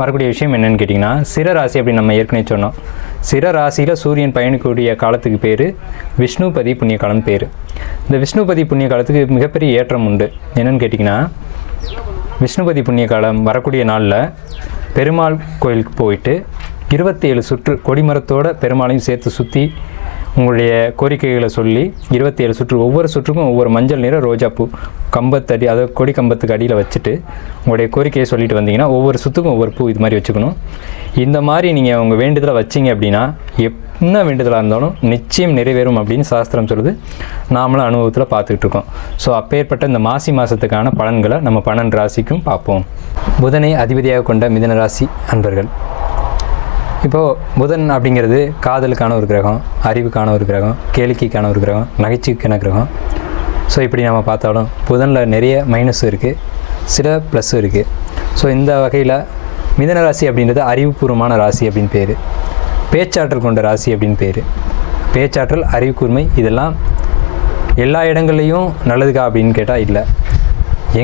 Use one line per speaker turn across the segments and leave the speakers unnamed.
வரக்கூடிய விஷயம் என்னென்னு கேட்டிங்கன்னா சிற ராசி அப்படின்னு நம்ம ஏற்கனவே சொன்னோம். சிற ராசியில் சூரியன் பயணிக்கக்கூடிய காலத்துக்கு பேர் விஷ்ணுபதி புண்ணிய காலம் பேர். இந்த விஷ்ணுபதி புண்ணிய காலத்துக்கு மிகப்பெரிய ஏற்றம் உண்டு. என்னென்னு கேட்டிங்கன்னா விஷ்ணுபதி புண்ணிய காலம் வரக்கூடிய நாளில் பெருமாள் கோயிலுக்கு போயிட்டு இருபத்தி ஏழு சுற்று கொடிமரத்தோட பெருமாளையும் சேர்த்து சுற்றி உங்களுடைய கோரிக்கைகளை சொல்லி இருபத்தி ஏழு சுற்று ஒவ்வொரு சுற்றுக்கும் ஒவ்வொரு மஞ்சள் நிற ரோஜாப்பூ கம்பத்தடி அதாவது கொடி கம்பத்துக்கு அடியில் வச்சுட்டு உங்களுடைய கோரிக்கையை சொல்லிட்டு வந்தீங்கன்னா ஒவ்வொரு சுற்றுக்கும் ஒவ்வொரு பூ இது மாதிரி வச்சுக்கணும். இந்த மாதிரி நீங்கள் உங்கள் வேண்டுதலை வச்சீங்க அப்படின்னா என்ன வேண்டுதலாக இருந்தாலும் நிச்சயம் நிறைவேறும் அப்படின்னு சாஸ்திரம் சொல்லுது. நாமளும் அனுபவத்தில் பார்த்துக்கிட்டு இருக்கோம். ஸோ அப்பேற்பட்ட இந்த மாசி மாதத்துக்கான பலன்களை நம்ம பன்னெண்டு ராசிக்கும் பார்ப்போம். புதனை அதிபதியாக கொண்ட மிதன ராசி அன்பர்கள். இப்போது புதன் அப்படிங்கிறது காதலுக்கான ஒரு கிரகம் அறிவுக்கான ஒரு கிரகம் கேளிக்கைக்கான ஒரு கிரகம் நகைச்சுவைக்கான கிரகம். ஸோ இப்படி நம்ம பார்த்தாலும் புதனில் நிறைய மைனஸும் இருக்குது சில ப்ளஸ்ஸும் இருக்குது ஸோ இந்த வகையில் மிதன ராசி அப்படின்றது அறிவுபூர்வமான ராசி அப்படின்னு பேர். பேச்சாற்றல் கொண்ட ராசி அப்படின்னு பேர். பேச்சாற்றல் அறிவுக்கூர்மை இதெல்லாம் எல்லா இடங்கள்லையும் நல்லதுக்கா அப்படின்னு கேட்டால் இல்லை.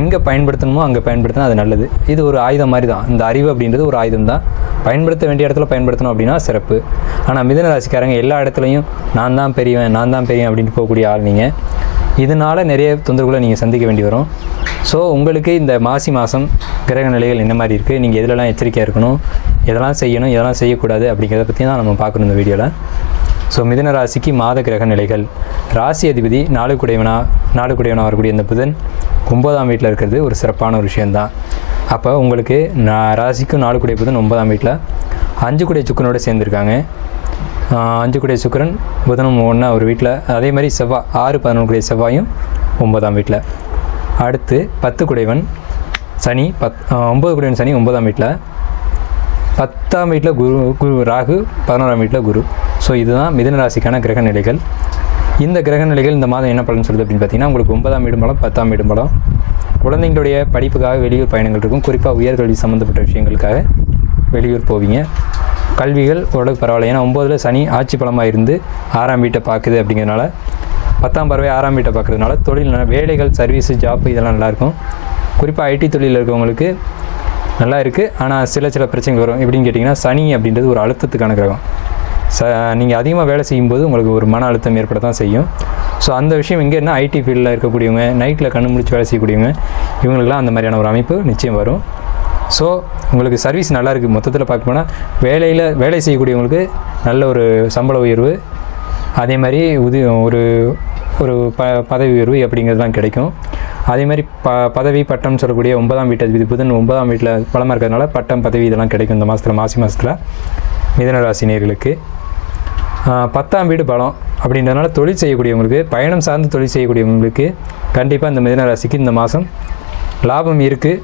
எங்கே பயன்படுத்தணுமோ அங்கே பயன்படுத்தினா அது நல்லது. இது ஒரு ஆயுதம் மாதிரி தான். இந்த அறிவு அப்படின்றது ஒரு ஆயுதம் தான். பயன்படுத்த வேண்டிய இடத்துல பயன்படுத்தணும் அப்படின்னா சிறப்பு. ஆனால் மிதன ராசிக்காரங்க எல்லா இடத்துலையும் நான் தான் பெரியவன் நான் தான் பெரியவன் அப்படின்ட்டு போகக்கூடிய ஆள் நீங்கள் இதனால் நிறைய தொந்தரவுகளை நீங்கள் சந்திக்க வேண்டி வரும். ஸோ உங்களுக்கு இந்த மாசி மாதம் கிரக நிலைகள் என்ன மாதிரி இருக்குது நீங்கள் எதுலலாம் எச்சரிக்கையாக இருக்கணும்? எதெல்லாம் செய்யணும்? எதெல்லாம் செய்யக்கூடாது? அப்படிங்கிறத பற்றி தான் நம்ம பார்க்கணும் இந்த வீடியோவில் ஸோ மிதன ராசிக்கு மாத கிரக நிலைகள். ராசி அதிபதி நாலு நாளுக்குடையவனாக நாலு வரக்கூடிய இந்த புதன் ஒன்பதாம் வீட்டில் இருக்கிறது ஒரு சிறப்பான ஒரு விஷயந்தான் அப்போ உங்களுக்கு நான் ராசிக்கும் நாலு குடைய புதன் ஒன்பதாம் வீட்டில் அஞ்சு குடைய சுக்கனோட சேர்ந்துருக்காங்க. அஞ்சு குடைய சுக்கிரன் புதனும் ஒன்றா ஒரு வீட்டில் அதே மாதிரி செவ்வாய் ஆறு பதினொன்று குடைய செவ்வாயும் ஒன்பதாம் வீட்டில் அடுத்து பத்து குடைவன் சனி பத் ஒம்பது ஒன்பது குடைவன் சனி ஒன்பதாம் வீட்டில் பத்தாம் வீட்டில் குரு குரு ராகு பதினோராம் வீட்டில் குரு. ஸோ இதுதான் மிதுன ராசிக்கான கிரக நிலைகள். இந்த கிரக நிலைகள் இந்த மாதம் என்ன பலன் சொல்லுது அப்படின்னு பார்த்தீங்கன்னா உங்களுக்கு ஒன்பதாம் வீடு பலம் பத்தாம் வீடு பலம். குழந்தைங்களுடைய படிப்புக்காக வெளியூர் பயணங்கள் இருக்கும். குறிப்பாக உயர்கல்வி சம்மந்தப்பட்ட விஷயங்களுக்காக வெளியூர் போவீங்க. கல்விகள் ஓரளவுக்கு பரவாயில்ல. ஏன்னா ஒம்போதில் சனி ஆட்சி பலமாக இருந்து ஆறாம் வீட்டை பார்க்குது அப்படிங்கிறதுனால பத்தாம் பறவை ஆறாம் வீட்டை பார்க்குறதுனால தொழில் வேலைகள் சர்வீஸு ஜாப் இதெல்லாம் நல்லாயிருக்கும் குறிப்பாக ஐடி தொழிலில் இருக்கவங்களுக்கு நல்லா இருக்குது ஆனால் சில சில பிரச்சனைகள் வரும். எப்படின்னு கேட்டிங்கன்னா சனி அப்படின்றது ஒரு அழுத்தத்துக்கான கிரகம். ச நீங்கள் அதிகமாக வேலை செய்யும்போது உங்களுக்கு ஒரு மன அழுத்தம் ஏற்பட தான் செய்யும். ஸோ அந்த விஷயம் இங்கே என்ன ஐடி ஃபீல்டில் இருக்கக்கூடியவங்க நைட்டில் கண்ணு முடிச்சு வேலை செய்யக்கூடியவங்க இவங்களுக்குலாம் அந்த மாதிரியான ஒரு அமைப்பு நிச்சயம் வரும். ஸோ உங்களுக்கு சர்வீஸ் நல்லா இருக்குது மொத்தத்தில் பார்க்க போனால் வேலையில் வேலை செய்யக்கூடியவங்களுக்கு நல்ல ஒரு சம்பள உயர்வு அதே மாதிரி உதி ஒரு ஒரு ப பதவி உயர்வு அப்படிங்கிறதுலாம் கிடைக்கும். அதே மாதிரி ப பதவி பட்டம் சொல்லக்கூடிய ஒன்பதாம் வீட்டு அதிபதி புதன் ஒன்பதாம் வீட்டில் பலமாக இருக்கிறதுனால பட்டம் பதவி இதெல்லாம் கிடைக்கும் இந்த மாதத்தில் மாசி மாதத்தில் மிதனராசினியர்களுக்கு பத்தாம் வீடு பலம் அப்படின்றதுனால தொழில் செய்யக்கூடியவங்களுக்கு பயணம் சார்ந்து தொழில் செய்யக்கூடியவங்களுக்கு கண்டிப்பாக இந்த மிதன ராசிக்கு இந்த மாதம் லாபம் இருக்குது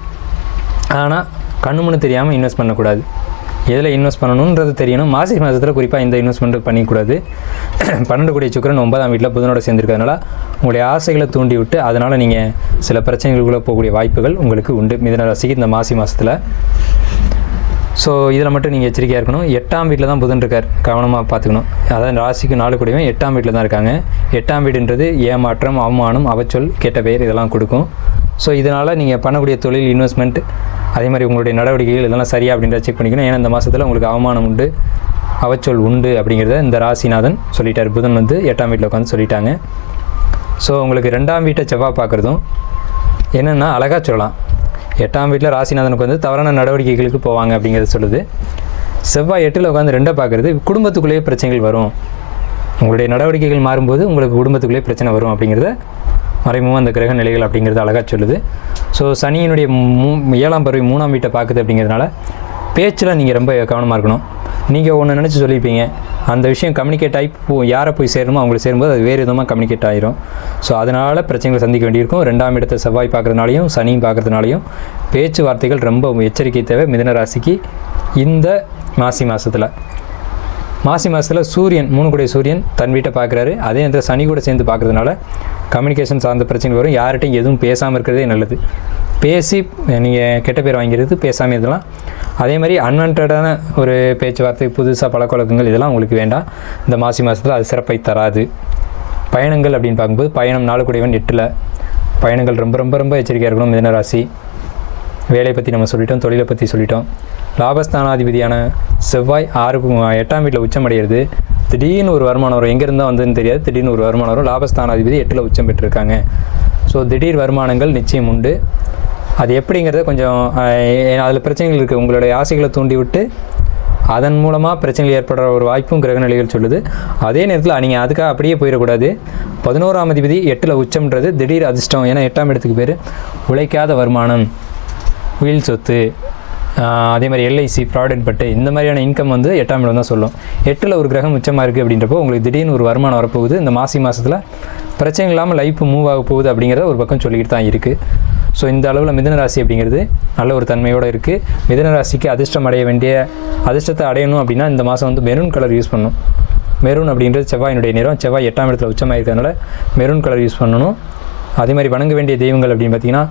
ஆனால் கண்ணுமுன்னு தெரியாமல் இன்வெஸ்ட் பண்ணக்கூடாது. எதில் இன்வெஸ்ட் பண்ணணுன்றது தெரியணும். மாசி மாதத்தில் குறிப்பாக இந்த இன்வெஸ்ட்மெண்ட் பண்ணிக்கூடாது. பன்னெண்டு கோடி சுக்கரன் ஒன்பதாம் வீட்டில் புதனோட சேர்ந்துருக்கிறதுனால உங்களுடைய ஆசைகளை தூண்டி விட்டு அதனால் நீங்கள் சில பிரச்சனைகளுக்குள்ளே போகக்கூடிய வாய்ப்புகள் உங்களுக்கு உண்டு. மிதன ராசிக்கு இந்த மாசி மாதத்தில் ஸோ இதில் மட்டும் நீங்கள் எச்சரிக்கையாக இருக்கணும். எட்டாம் வீட்டில் தான் புதன் இருக்கார். கவனமாக பார்த்துக்கணும். அதான் ராசிக்கு நாலு கூடியவன் எட்டாம் வீட்டில் தான் இருக்காங்க. எட்டாம் வீடுன்றது ஏமாற்றம் அவமானம் அவச்சொல் கெட்ட பெயர் இதெல்லாம் கொடுக்கும். ஸோ இதனால் நீங்கள் பண்ணக்கூடிய தொழில் இன்வெஸ்ட்மெண்ட் அதே மாதிரி உங்களுடைய நடவடிக்கைகள் இதெல்லாம் சரியா அப்படின்றத செக் பண்ணிக்கணும். ஏன்னா இந்த மாதத்தில் உங்களுக்கு அவமானம் உண்டு அவச்சொல் உண்டு அப்படிங்கிறத இந்த ராசிநாதன் சொல்லிட்டார். புதன் வந்து எட்டாம் வீட்டில் உட்காந்து சொல்லிட்டாங்க. ஸோ உங்களுக்கு ரெண்டாம் வீட்டை செவ்வாய் பார்க்குறதும் என்னென்னா அழகாக சொல்லலாம். எட்டாம் வீட்டில் ராசிநாதனுக்கு வந்து தவறான நடவடிக்கைகளுக்கு போவாங்க அப்படிங்கிறத சொல்லுது. செவ்வாய் எட்டில் உட்காந்து ரெண்டை பார்க்குறது குடும்பத்துக்குள்ளேயே பிரச்சனைகள் வரும். உங்களுடைய நடவடிக்கைகள் மாறும்போது உங்களுக்கு குடும்பத்துக்குள்ளேயே பிரச்சனை வரும் அப்படிங்கிறத மறைமுகம் அந்த கிரக நிலைகள் அப்படிங்கிறது அழகாக சொல்லுது. ஸோ சனியினுடைய மூ ஏழாம் பருவி மூணாம் வீட்டை பார்க்குது அப்படிங்கிறதுனால பேச்சில் நீங்கள் ரொம்ப கவனமாக இருக்கணும். நீங்கள் ஒன்று நினச்சி சொல்லியிருப்பீங்க அந்த விஷயம் கம்யூனிகேட் ஆகி போ யாரை போய் சேரணுமோ அவங்களுக்கு சேரும்போது அது வேறு விதமாக கம்யூனிகேட் ஆயிரும். ஸோ அதனால் பிரச்சனைகளை சந்திக்க வேண்டியிருக்கும். ரெண்டாம் இடத்தை செவ்வாய் பார்க்குறதுனாலையும் சனியும் பார்க்குறதுனாலையும் பேச்சுவார்த்தைகள் ரொம்ப எச்சரிக்கை தேவை மிதன ராசிக்கு இந்த மாசி மாதத்தில் மாசி மாதத்தில் சூரியன் மூணு கூடிய சூரியன் தன் வீட்டை பார்க்குறாரு. அதே நேரத்தில் சனி கூட சேர்ந்து பார்க்குறதுனால கம்யூனிகேஷன் சார்ந்த பிரச்சனை வரும். யார்கிட்டையும் எதுவும் பேசாமல் இருக்கிறதே நல்லது. பேசி நீங்கள் கெட்ட பேர் வாங்கிறது பேசாமல் இதெல்லாம் அதே மாதிரி அன்வான்டான ஒரு பேச்சுவார்த்தை புதுசாக பழக்கவழக்கங்கள் இதெல்லாம் உங்களுக்கு வேண்டாம். இந்த மாசி மாதத்தில் அது சிறப்பை தராது. பயணங்கள் அப்படின்னு பார்க்கும்போது பயணம் நாலு கூடியவன் எட்டில். பயணங்கள் ரொம்ப ரொம்ப ரொம்ப எச்சரிக்கையாக இருக்கணும் மிதனராசி வேலையை பற்றி நம்ம சொல்லிட்டோம் தொழிலை பற்றி சொல்லிட்டோம். லாபஸ்தானாதிபதியான செவ்வாய் ஆறு எட்டாம் வீட்டில் உச்சம் அடைகிறது திடீர்னு ஒரு வருமானம் வரும். எங்கேருந்தா வந்ததுன்னு தெரியாது. திடீர்னு ஒரு வருமானம் வரும். லாபஸ்தானாதிபதி எட்டில் உச்சம் பெற்றிருக்காங்க. ஸோ திடீர் வருமானங்கள் நிச்சயம் உண்டு. அது எப்படிங்கிறத கொஞ்சம் அதில் பிரச்சனைகள் இருக்குது உங்களுடைய ஆசைகளை தூண்டிவிட்டு அதன் மூலமாக பிரச்சனைகள் ஏற்படுற ஒரு வாய்ப்பும் கிரக நிலைகள் சொல்லுது. அதே நேரத்தில் நீங்கள் அதுக்காக அப்படியே போயிடக்கூடாது. பதினோராம் அதிபதி எட்டில் உச்சம்ன்றது திடீர் அதிர்ஷ்டம். ஏன்னா எட்டாம் இடத்துக்கு பேர் உழைக்காத வருமானம் உயில் சொத்து அதே மாதிரி எல்ஐசி ப்ராடக்ட் பட்டு இந்த மாதிரியான இன்கம் வந்து எட்டாம் இடம் தான் சொல்லும். எட்டில் ஒரு கிரகம் உச்சமாக இருக்குது அப்படின்றப்போ உங்களுக்கு திடீர்னு ஒரு வருமானம் வரப்போகுது. இந்த மாசி மாதத்தில் பிரச்சனை இல்லாமல் லைஃப் மூவ் ஆக போகுது அப்படிங்கிறத ஒரு பக்கம் சொல்லிக்கிட்டு தான் இருக்குது ஸோ இந்த அளவில் மிதன ராசி அப்படிங்கிறது நல்ல ஒரு தன்மையோடு இருக்குது மிதன ராசிக்கு அதிர்ஷ்டம் அடைய வேண்டிய அதிர்ஷ்டத்தை அடையணும் அப்படின்னா இந்த மாதம் வந்து மெரூன் கலர் யூஸ் பண்ணணும். மெரூன் அப்படின்றது செவ்வாயினுடைய நிறம். செவ்வாய் எட்டாம் இடத்துல உச்சமாக இருக்கிறதுனால மெரூன் கலர் யூஸ் பண்ணணும். அதே மாதிரி வணங்க வேண்டிய தெய்வங்கள் அப்படின்னு பார்த்தீங்கன்னா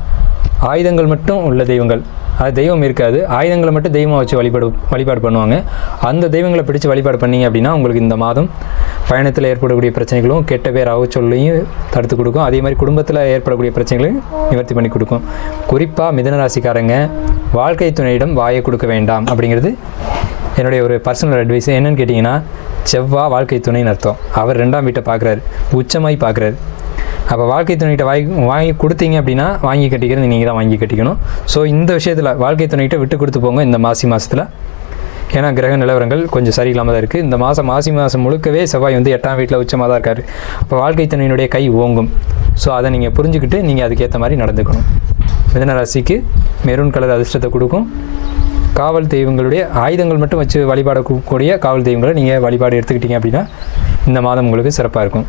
ஆயுதங்கள் மட்டும் உள்ள தெய்வங்கள். அது தெய்வம் இருக்காது. ஆயுதங்களை மட்டும் தெய்வமாக வச்சு வழிபாடு வழிபாடு பண்ணுவாங்க. அந்த தெய்வங்களை பிடிச்சு வழிபாடு பண்ணிங்க அப்படின்னா உங்களுக்கு இந்த மாதம் பயணத்தில் ஏற்படக்கூடிய பிரச்சனைகளும் கெட்ட பேர் அவச்சொல்லையும் தடுத்து கொடுக்கும். அதே மாதிரி குடும்பத்தில் ஏற்படக்கூடிய பிரச்சனைகளையும் நிவர்த்தி பண்ணி கொடுக்கும். குறிப்பாக மிதன ராசிக்காரங்க வாழ்க்கை துணையிடம் வாயை கொடுக்க வேண்டாம் அப்படிங்கிறது என்னுடைய ஒரு பர்சனல் அட்வைஸ் என்னன்னு கேட்டிங்கன்னா செவ்வா வாழ்க்கை துணைன்னு அர்த்தம். அவர் ரெண்டாம் வீட்டை பார்க்குறாரு. உச்சமாய் பார்க்குறாரு. அப்போ வாழ்க்கை துணைகிட்ட வாங்கி வாங்கி கொடுத்தீங்க அப்படின்னா வாங்கி கட்டிக்கிறது நீங்கள் தான் வாங்கி கட்டிக்கணும். ஸோ இந்த விஷயத்தில் வாழ்க்கை துணைகிட்ட விட்டு கொடுத்து போங்க இந்த மாசி மாதத்தில் ஏன்னா கிரக நிலவரங்கள் கொஞ்சம் சரியில்லாமல் தான் இருக்குது இந்த மாதம் மாசி மாதம் முழுக்கவே செவ்வாய் வந்து எட்டாம் வீட்டில் உச்சமாக தான் இருக்கார். அப்போ வாழ்க்கை துணையினுடைய கை ஓங்கும். ஸோ அதை நீங்கள் புரிஞ்சுக்கிட்டு நீங்கள் அதுக்கேற்ற மாதிரி நடந்துக்கணும். மிதன ராசிக்கு மெரூன் கலர் அதிர்ஷ்டத்தை கொடுக்கும். காவல் தெய்வங்களுடைய ஆயுதங்கள் மட்டும் வச்சு வழிபாடக்கூடிய காவல் தெய்வங்களை நீங்கள் வழிபாடு எடுத்துக்கிட்டீங்க அப்படின்னா இந்த மாதம் உங்களுக்கு சிறப்பாக இருக்கும்.